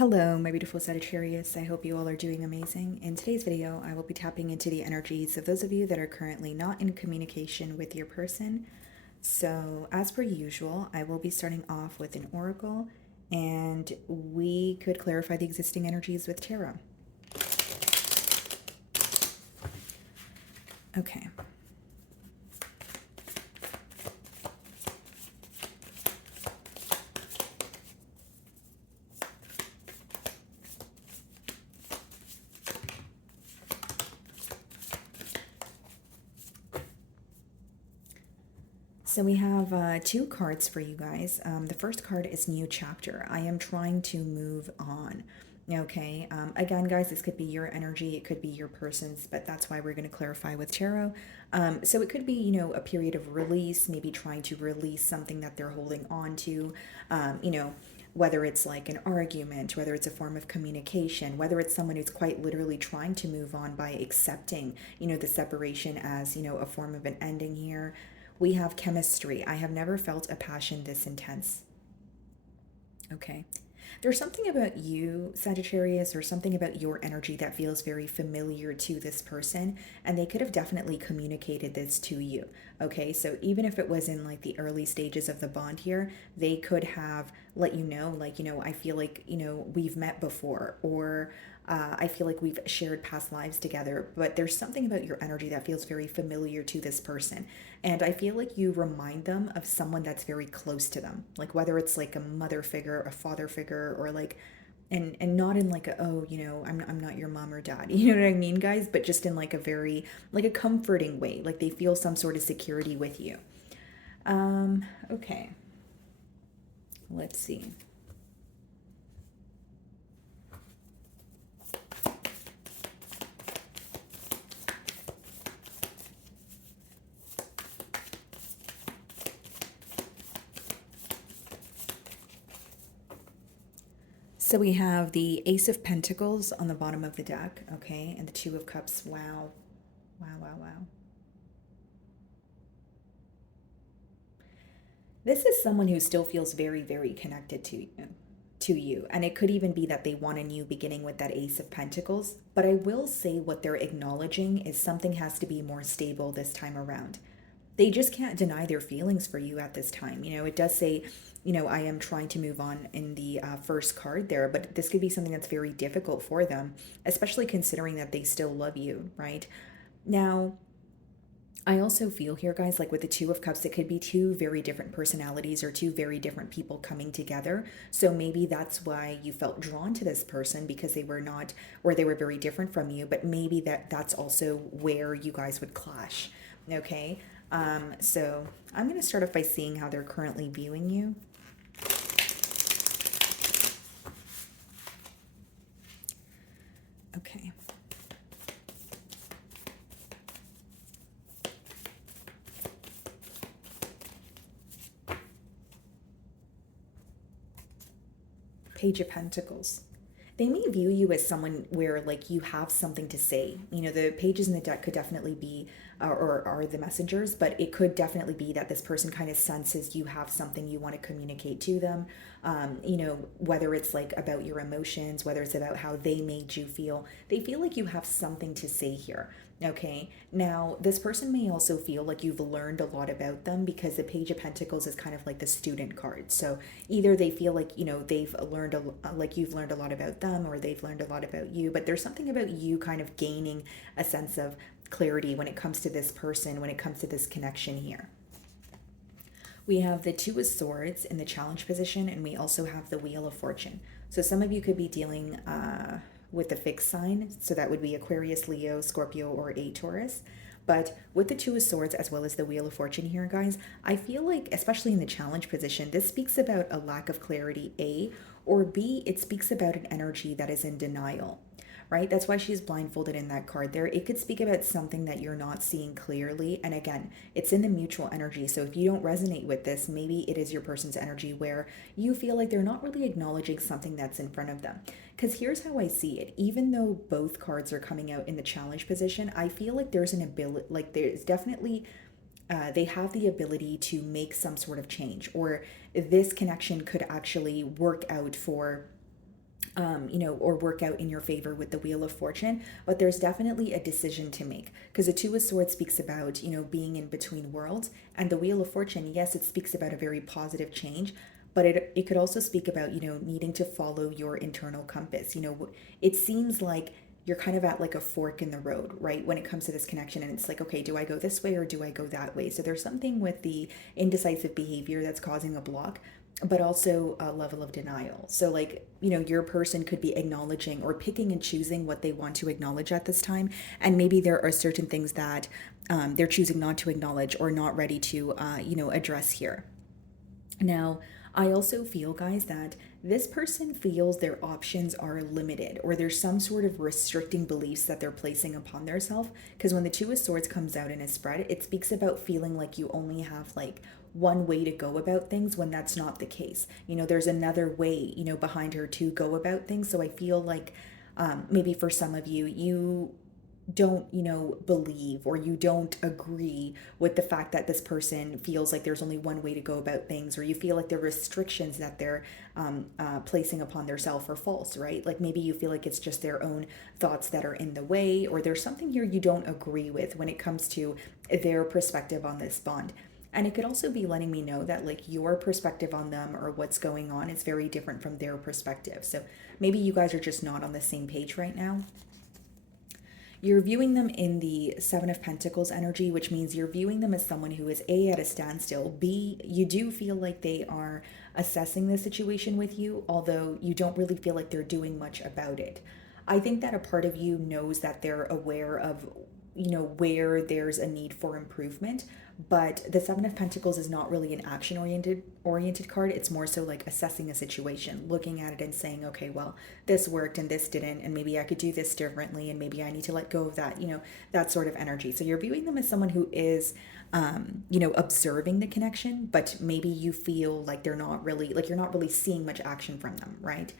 Hello, my beautiful Sagittarius. I hope you all are doing amazing. In today's video, I will be tapping into the energies of those of you that are currently not in communication with your person. So, as per usual, I will be starting off with an oracle, and we could clarify the existing energies with tarot. Okay. So we have two cards for you guys. The first card is New Chapter. I am trying to move on. Okay. Again, guys, this could be your energy. It could be your person's, but that's why we're going to clarify with tarot. So it could be, a period of release, maybe trying to release something that they're holding on to, whether it's like an argument, whether it's a form of communication, whether it's someone who's quite literally trying to move on by accepting, the separation as, a form of an ending here. We have chemistry. I have never felt a passion this intense. Okay. There's something about you, Sagittarius, or something about your energy that feels very familiar to this person, and they could have definitely communicated this to you. Okay, so even if it was in like the early stages of the bond here, they could have let you know, like, I feel like, we've met before, or I feel like we've shared past lives together, but there's something about your energy that feels very familiar to this person. And I feel like you remind them of someone that's very close to them, like whether it's like a mother figure, a father figure, or like, and not in like a, oh, I'm not your mom or dad, you know what I mean, guys, but just in like a very, like a comforting way, like they feel some sort of security with you. Okay, let's see. So we have the Ace of Pentacles on the bottom of the deck, okay, and the Two of Cups. Wow. Wow, wow, wow. This is someone who still feels very, very connected to you. And it could even be that they want a new beginning with that Ace of Pentacles. But I will say what they're acknowledging is something has to be more stable this time around. They just can't deny their feelings for you at this time. It does say, I am trying to move on in the first card there, but this could be something that's very difficult for them, especially considering that they still love you, right? Now, I also feel here, guys, like with the Two of Cups, it could be two very different personalities or two very different people coming together. So maybe that's why you felt drawn to this person because they were not, or they were very different from you, but maybe that's also where you guys would clash. Okay. So I'm going to start off by seeing how they're currently viewing you. Okay. Page of Pentacles. They may view you as someone where like you have something to say. The pages in the deck could definitely be or are the messengers, but it could definitely be that this person kind of senses you have something you want to communicate to them. Whether it's like about your emotions, whether it's about how they made you feel, they feel like you have something to say here. Okay. Now, this person may also feel like you've learned a lot about them because the Page of Pentacles is kind of like the student card. So either they feel like, they've learned, like you've learned a lot about them or they've learned a lot about you, but there's something about you kind of gaining a sense of clarity when it comes to this person, when it comes to this connection here. We have the Two of Swords in the challenge position, and we also have the Wheel of Fortune. So some of you could be dealing with the fixed sign. So that would be Aquarius, Leo, Scorpio, or a Taurus. But with the Two of Swords as well as the Wheel of Fortune here, guys, I feel like, especially in the challenge position, this speaks about a lack of clarity, A, or B, it speaks about an energy that is in denial, right? That's why she's blindfolded in that card there. It could speak about something that you're not seeing clearly. And again, it's in the mutual energy. So if you don't resonate with this, maybe it is your person's energy where you feel like they're not really acknowledging something that's in front of them. Because here's how I see it. Even though both cards are coming out in the challenge position, I feel like there's an ability, like there's definitely they have the ability to make some sort of change, or this connection could actually work out for or work out in your favor with the Wheel of Fortune, but there's definitely a decision to make because the Two of Swords speaks about, being in between worlds, and the Wheel of Fortune, yes, it speaks about a very positive change, but it could also speak about, needing to follow your internal compass. It seems like you're kind of at like a fork in the road, right? When it comes to this connection, and it's like, okay, do I go this way or do I go that way? So there's something with the indecisive behavior that's causing a block, but also a level of denial. So, like, your person could be acknowledging or picking and choosing what they want to acknowledge at this time. And maybe there are certain things that they're choosing not to acknowledge or not ready to, address here. Now, I also feel, guys, that this person feels their options are limited or there's some sort of restricting beliefs that they're placing upon themselves. Because when the Two of Swords comes out in a spread, it speaks about feeling like you only have like one way to go about things when that's not the case. There's another way, behind her to go about things. So I feel like maybe for some of you, you don't believe or you don't agree with the fact that this person feels like there's only one way to go about things, or you feel like the restrictions that they're placing upon themselves are false, right? Like maybe you feel like it's just their own thoughts that are in the way, or there's something here you don't agree with when it comes to their perspective on this bond. And it could also be letting me know that like your perspective on them or what's going on is very different from their perspective. So maybe you guys are just not on the same page right now. You're viewing them in the Seven of Pentacles energy, which means you're viewing them as someone who is A, at a standstill, B, you do feel like they are assessing the situation with you, although you don't really feel like they're doing much about it. I think that a part of you knows that they're aware of, where there's a need for improvement, but the Seven of Pentacles is not really an action oriented card. It's more so like assessing a situation, looking at it and saying, okay, well, this worked and this didn't, and maybe I could do this differently, and maybe I need to let go of that, that sort of energy. So you're viewing them as someone who is observing the connection, but maybe you feel like they're not really, like you're not really seeing much action from them, right?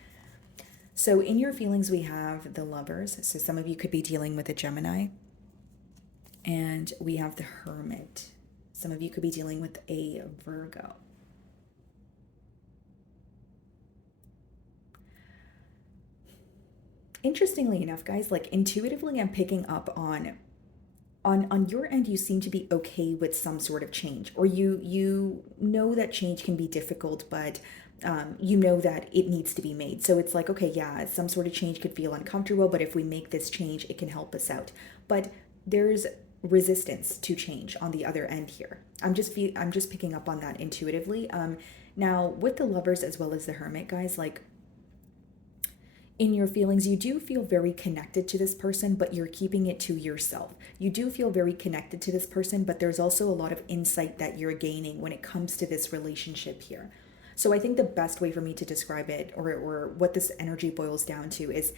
So in your feelings, we have the Lovers. So some of you could be dealing with a Gemini, and we have the Hermit. Some of you could be dealing with a Virgo. Interestingly enough, guys, like intuitively I'm picking up on your end, you seem to be okay with some sort of change, or you know that change can be difficult, but you know that it needs to be made. So it's like, okay, yeah, some sort of change could feel uncomfortable, but if we make this change, it can help us out. But there's resistance to change on the other end here. I'm just picking up on that intuitively. Now with the Lovers as well as the Hermit, guys, like in your feelings, you do feel very connected to this person, but you're keeping it to yourself. You do feel very connected to this person, but there's also a lot of insight that you're gaining when it comes to this relationship here. So I think the best way for me to describe it, or what this energy boils down to, is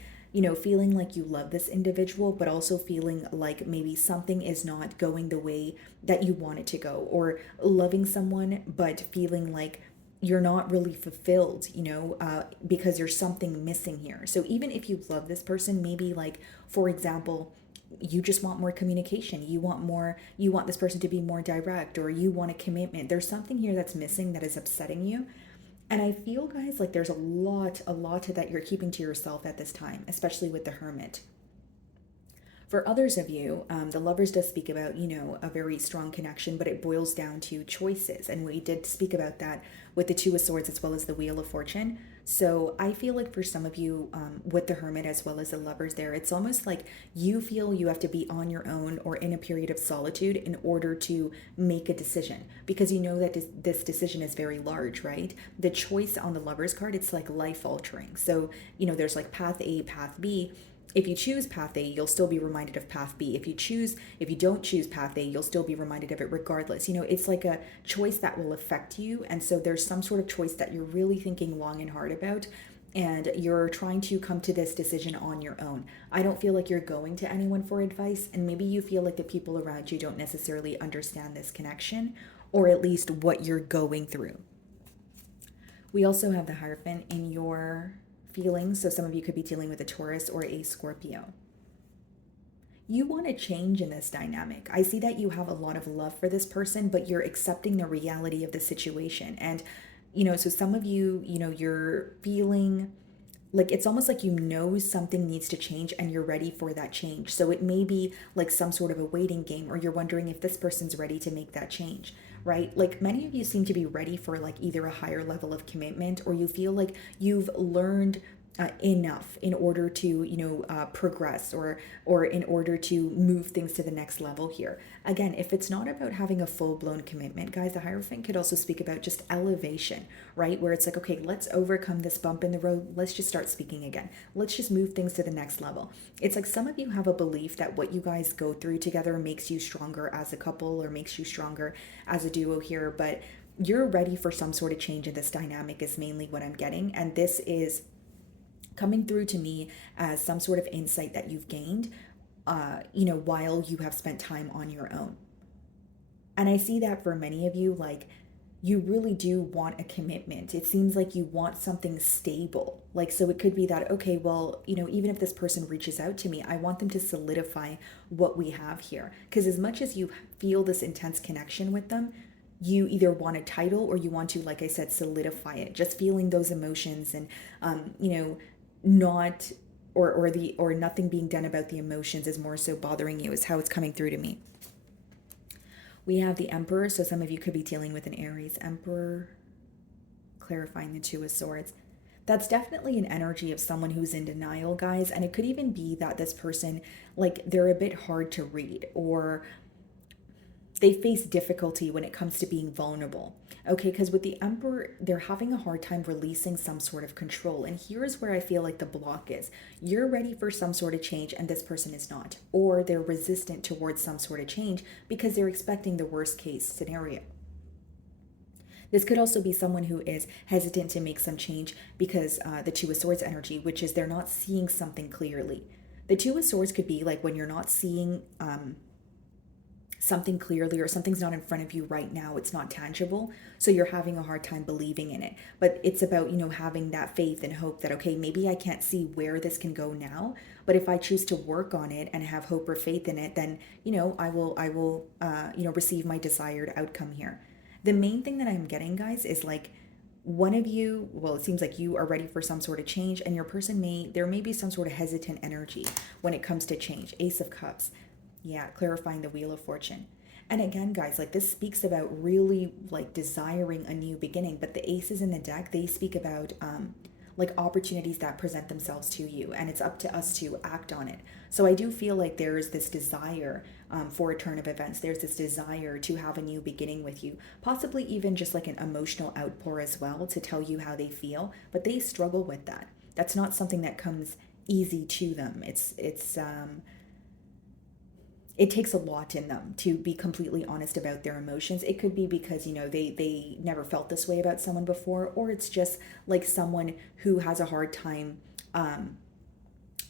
feeling like you love this individual, but also feeling like maybe something is not going the way that you want it to go, or loving someone, but feeling like you're not really fulfilled, because there's something missing here. So even if you love this person, maybe like, for example, you just want more communication. You want this person to be more direct, or you want a commitment. There's something here that's missing that is upsetting you. And I feel, guys, like there's a lot that you're keeping to yourself at this time, especially with the Hermit. For others of you, the Lovers does speak about, a very strong connection, but it boils down to choices. And we did speak about that with the Two of Swords as well as the Wheel of Fortune. So I feel like for some of you, with the Hermit as well as the Lovers there, it's almost like you feel you have to be on your own or in a period of solitude in order to make a decision, because you know that this decision is very large, right? The choice on the Lovers card, it's like life altering. So, there's like path A, path B. If you choose path A, you'll still be reminded of path B. If you don't choose path A, you'll still be reminded of it regardless. It's like a choice that will affect you. And so there's some sort of choice that you're really thinking long and hard about, and you're trying to come to this decision on your own. I don't feel like you're going to anyone for advice, and maybe you feel like the people around you don't necessarily understand this connection, or at least what you're going through. We also have the Hierophant in your feelings, so some of you could be dealing with a Taurus or a Scorpio. You want to change in this dynamic. I see that you have a lot of love for this person, but you're accepting the reality of the situation. And so some of you, you're feeling like it's almost like you know something needs to change and you're ready for that change. So it may be like some sort of a waiting game, or you're wondering if this person's ready to make that change, right? Like many of you seem to be ready for like either a higher level of commitment, or you feel like you've learned enough in order to progress, or in order to move things to the next level here. Again, if it's not about having a full-blown commitment, guys, the Hierophant could also speak about just elevation, right? Where it's like, okay, let's overcome this bump in the road, let's just start speaking again, let's just move things to the next level. It's like some of you have a belief that what you guys go through together makes you stronger as a couple, or makes you stronger as a duo here, but you're ready for some sort of change in this dynamic is mainly what I'm getting. And this is coming through to me as some sort of insight that you've gained, while you have spent time on your own. And I see that for many of you, like you really do want a commitment. It seems like you want something stable. Like, so it could be that, okay, well, even if this person reaches out to me, I want them to solidify what we have here. Because as much as you feel this intense connection with them, you either want a title, or you want to, like I said, solidify it. Just feeling those emotions, and, not or nothing being done about the emotions is more so bothering you, is how it's coming through to me. We have the Emperor, so some of you could be dealing with an Aries Emperor, clarifying the Two of Swords. That's definitely an energy of someone who's in denial, guys, and it could even be that this person, like, they're a bit hard to read, or they face difficulty when it comes to being vulnerable. Okay, because with the Emperor, they're having a hard time releasing some sort of control. And here's where I feel like the block is. You're ready for some sort of change and this person is not. Or they're resistant towards some sort of change because they're expecting the worst case scenario. This could also be someone who is hesitant to make some change because the Two of Swords energy, which is they're not seeing something clearly. The Two of Swords could be like when you're not seeing something clearly, or something's not in front of you right now, it's not tangible, so you're having a hard time believing in it. But it's about having that faith and hope that, okay, maybe I can't see where this can go now, but if I choose to work on it and have hope or faith in it, then I will receive my desired outcome here. The main thing that I'm getting, guys, is like one of you, well, it seems like you are ready for some sort of change, and your person there may be some sort of hesitant energy when it comes to change. Ace of Cups. Yeah, clarifying the Wheel of Fortune. And again, guys, like this speaks about really like desiring a new beginning, but the aces in the deck, they speak about like opportunities that present themselves to you, and it's up to us to act on it. So I do feel like there is this desire for a turn of events. There's this desire to have a new beginning with you, possibly even just like an emotional outpour as well to tell you how they feel, but they struggle with that. That's not something that comes easy to them. It takes a lot in them to be completely honest about their emotions. It could be because, they never felt this way about someone before, or it's just like someone who has a hard time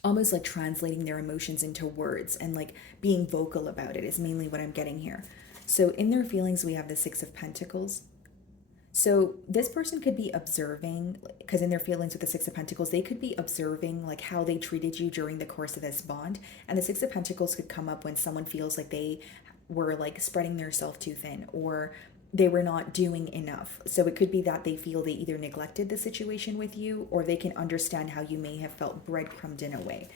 almost like translating their emotions into words, and like being vocal about it is mainly what I'm getting here. So in their feelings, we have the Six of Pentacles. So this person could be observing, because in their feelings with the Six of Pentacles, they could be observing like how they treated you during the course of this bond. And the Six of Pentacles could come up when someone feels like they were like spreading themselves too thin, or they were not doing enough. So it could be that they feel they either neglected the situation with you, or they can understand how you may have felt breadcrumbed in a way.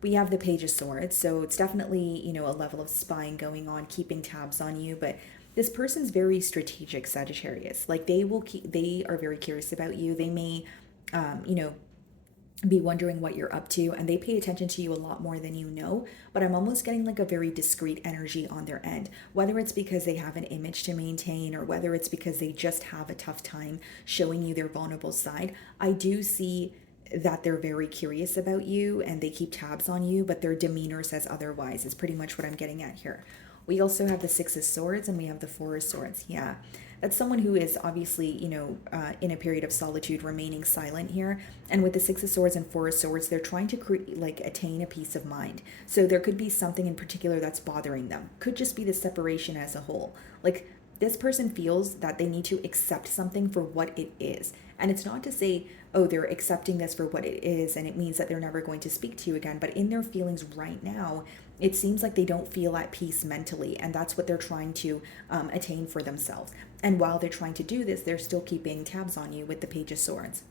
We have the Page of Swords, so it's definitely, a level of spying going on, keeping tabs on you, but this person's very strategic, Sagittarius. Like they are very curious about you. They may, be wondering what you're up to, and they pay attention to you a lot more than you know, but I'm almost getting like a very discreet energy on their end, whether it's because they have an image to maintain, or whether it's because they just have a tough time showing you their vulnerable side. I do see that they're very curious about you and they keep tabs on you, but their demeanor says otherwise, is pretty much what I'm getting at here. We also have the Six of Swords and we have the Four of Swords. Yeah, that's someone who is obviously, in a period of solitude, remaining silent here. And with the Six of Swords and Four of Swords, they're trying to attain a peace of mind. So there could be something in particular that's bothering them. Could just be the separation as a whole. Like this person feels that they need to accept something for what it is. And it's not to say, oh, they're accepting this for what it is, and it means that they're never going to speak to you again. But in their feelings right now, it seems like they don't feel at peace mentally, and that's what they're trying to attain for themselves. And while they're trying to do this, they're still keeping tabs on you with the Page of Swords.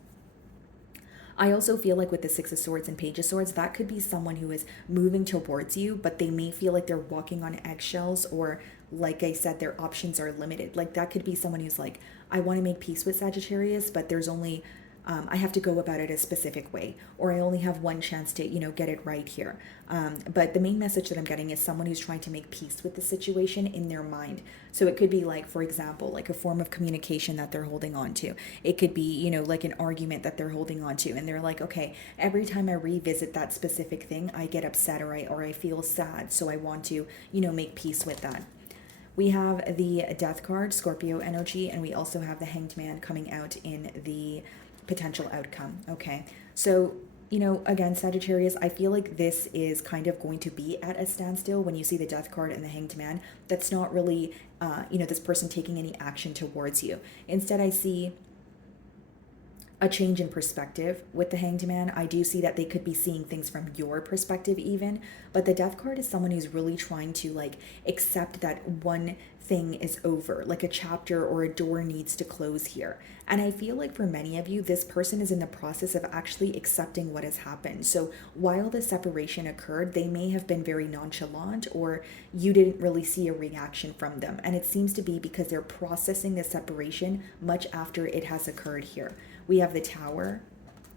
I also feel like with the Six of Swords and Page of Swords, that could be someone who is moving towards you, but they may feel like they're walking on eggshells, or like I said, their options are limited. Like that could be someone who's like, I want to make peace with Sagittarius, but there's only I have to go about it a specific way, or I only have one chance to, get it right here. But the main message that I'm getting is someone who's trying to make peace with the situation in their mind. So it could be like, for example, like a form of communication that they're holding on to. It could be, like an argument that they're holding on to. And they're like, okay, every time I revisit that specific thing, I get upset, or I feel sad. So I want to, make peace with that. We have the Death card, Scorpio energy, and we also have the Hanged Man coming out in the potential outcome. Okay, so again, Sagittarius, I feel like this is kind of going to be at a standstill when you see the Death card and the Hanged Man. That's not really this person taking any action towards you. Instead, I see a change in perspective with the Hanged Man. I do see that they could be seeing things from your perspective even, but the Death card is someone who's really trying to like accept that one thing is over, like a chapter or a door needs to close here. And I feel like for many of you, this person is in the process of actually accepting what has happened. So while the separation occurred, they may have been very nonchalant, or you didn't really see a reaction from them. And it seems to be because they're processing the separation much after it has occurred here. We have the Tower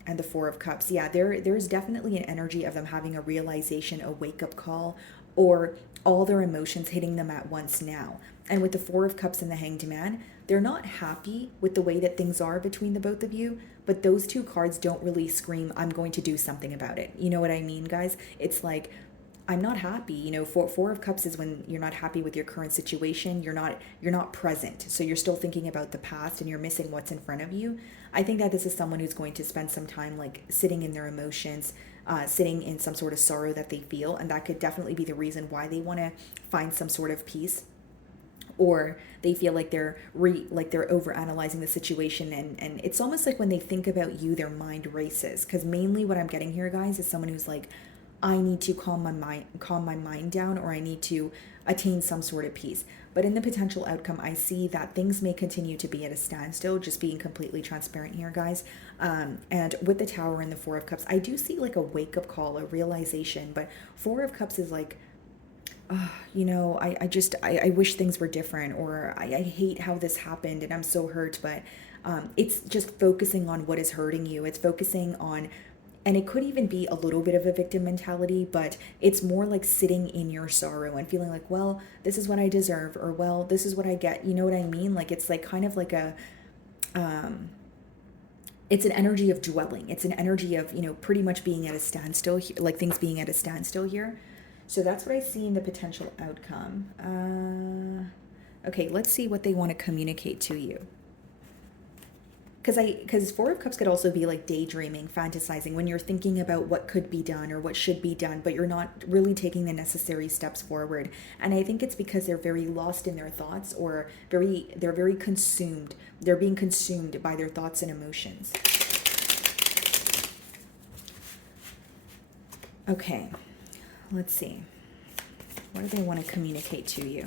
and the Four of Cups. Yeah, there's definitely an energy of them having a realization, a wake-up call, or all their emotions hitting them at once now. And with the Four of Cups and the Hanged Man, they're not happy with the way that things are between the both of you, but those two cards don't really scream, I'm going to do something about it. You know what I mean, guys? It's like, I'm not happy. Four of Cups is when you're not happy with your current situation. You're not present. So you're still thinking about the past and you're missing what's in front of you. I think that this is someone who's going to spend some time like sitting in their emotions, sitting in some sort of sorrow that they feel, and that could definitely be the reason why they want to find some sort of peace, or they feel like they're over analyzing the situation, and it's almost like when they think about you, their mind races. Because mainly what I'm getting here, guys, is someone who's like, I need to calm my mind down, or I need to attain some sort of peace. But in the potential outcome, I see that things may continue to be at a standstill, just being completely transparent here, guys. And with the Tower and the Four of Cups, I do see like a wake-up call, a realization. But Four of Cups is like, I wish things were different, or I hate how this happened and I'm so hurt. But it's just focusing on what is hurting you. It's focusing on, and it could even be a little bit of a victim mentality, but it's more like sitting in your sorrow and feeling like, well, this is what I deserve, or well, this is what I get. You know what I mean? Like it's like kind of like a, it's an energy of dwelling. It's an energy of, pretty much being at a standstill here, like things being at a standstill here. So that's what I see in the potential outcome. Okay, let's see what they want to communicate to you. Because Four of Cups could also be like daydreaming, fantasizing, when you're thinking about what could be done or what should be done, but you're not really taking the necessary steps forward. And I think it's because they're very lost in their thoughts, or they're very consumed. They're being consumed by their thoughts and emotions. Okay, let's see. What do they want to communicate to you?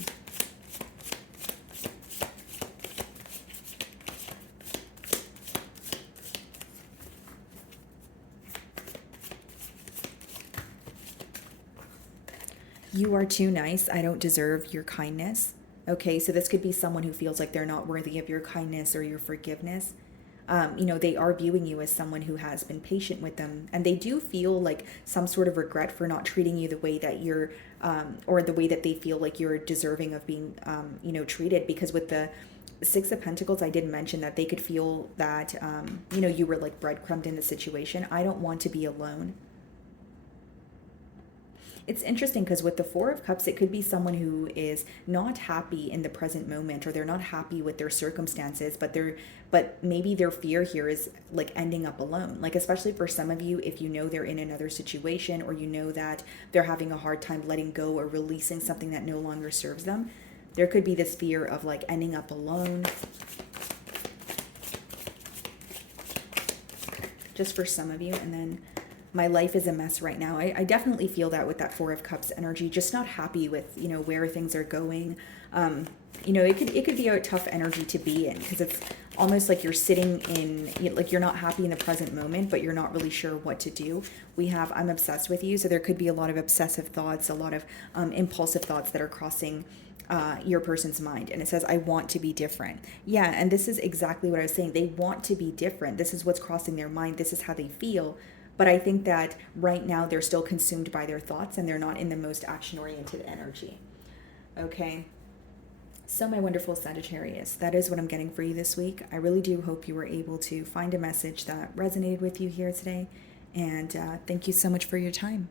You are too nice. I don't deserve your kindness. Okay, so this could be someone who feels like they're not worthy of your kindness or your forgiveness. They are viewing you as someone who has been patient with them, and they do feel like some sort of regret for not treating you the way that you're, or the way that they feel like you're deserving of being, treated. Because with the Six of Pentacles, I did mention that they could feel that, you were like breadcrumbed in the situation. I don't want to be alone. It's interesting because with the Four of Cups, it could be someone who is not happy in the present moment, or they're not happy with their circumstances, but maybe their fear here is like ending up alone. Like, especially for some of you, if they're in another situation, or that they're having a hard time letting go or releasing something that no longer serves them, there could be this fear of like ending up alone. Just for some of you. And then, my life is a mess right now. I definitely feel that with that Four of Cups energy, just not happy with, where things are going. It could be a tough energy to be in, because it's almost like you're sitting in, like you're not happy in the present moment, but you're not really sure what to do. We have I'm obsessed with you. So there could be a lot of obsessive thoughts, a lot of impulsive thoughts that are crossing your person's mind. And it says, I want to be different. Yeah, and this is exactly what I was saying. They want to be different. This is what's crossing their mind. This is how they feel. But I think that right now they're still consumed by their thoughts and they're not in the most action oriented energy. Okay. So, my wonderful Sagittarius, that is what I'm getting for you this week. I really do hope you were able to find a message that resonated with you here today. And thank you so much for your time.